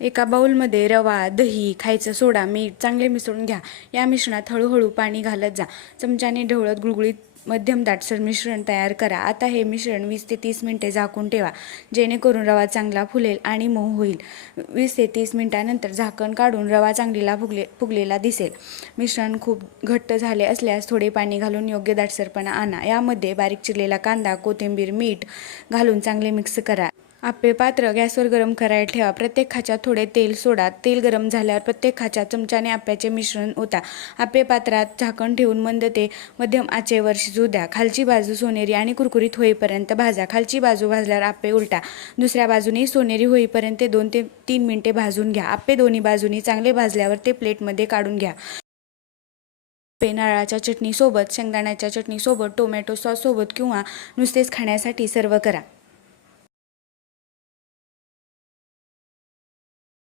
एका बाउलमध्ये रवा, दही, खायचा सोडा, मीठ चांगले मिसळून घ्या. या मिश्रणात हळूहळू पाणी घालत जा. चमच्याने ढवळत गुळगुळीत मध्यम दाटसर मिश्रण तयार करा. आता हे मिश्रण 20 ते 30 मिनिटे झाकून ठेवा, जेणेकरून रवा चांगला फुलेल आणि मऊ होईल. 20 ते 30 मिनिटांनंतर झाकण काढून रवा चांगला फुगलेला दिसेल. मिश्रण खूप घट्ट झाले असल्यास थोडे पाणी घालून योग्य दाटसरपणा आणा. यामध्ये बारीक चिरलेला कांदा, कोथिंबीर, मीठ घालून चांगले मिक्स करा. आप्पे पात्र गॅसवर गरम करायला ठेवा. प्रत्येक खाच्यात थोडे तेल सोडा. तेल गरम झाल्यावर प्रत्येक खाच्यात चमच्याने आप्याचे मिश्रण ओता. आप्पे पात्रात झाकण ठेवून मंद ते मध्यम आचेवर शिजू द्या. खालची बाजू सोनेरी आणि कुरकुरीत होईपर्यंत भाजा. खालची बाजू भाजल्यावर आप्पे उलटा. दुसऱ्या बाजूने सोनेरी होईपर्यंत 2 ते 3 मिनिटे भाजून घ्या. आप्पे दोन्ही बाजूनी चांगले भाजल्यावर ते प्लेटमध्ये काढून घ्या. आप्पे नारळाच्या चटणीसोबत, शेंगदाण्याच्या चटणीसोबत, टोमॅटो सॉससोबत किंवा नुसतेच खाण्यासाठी सर्व्ह करा.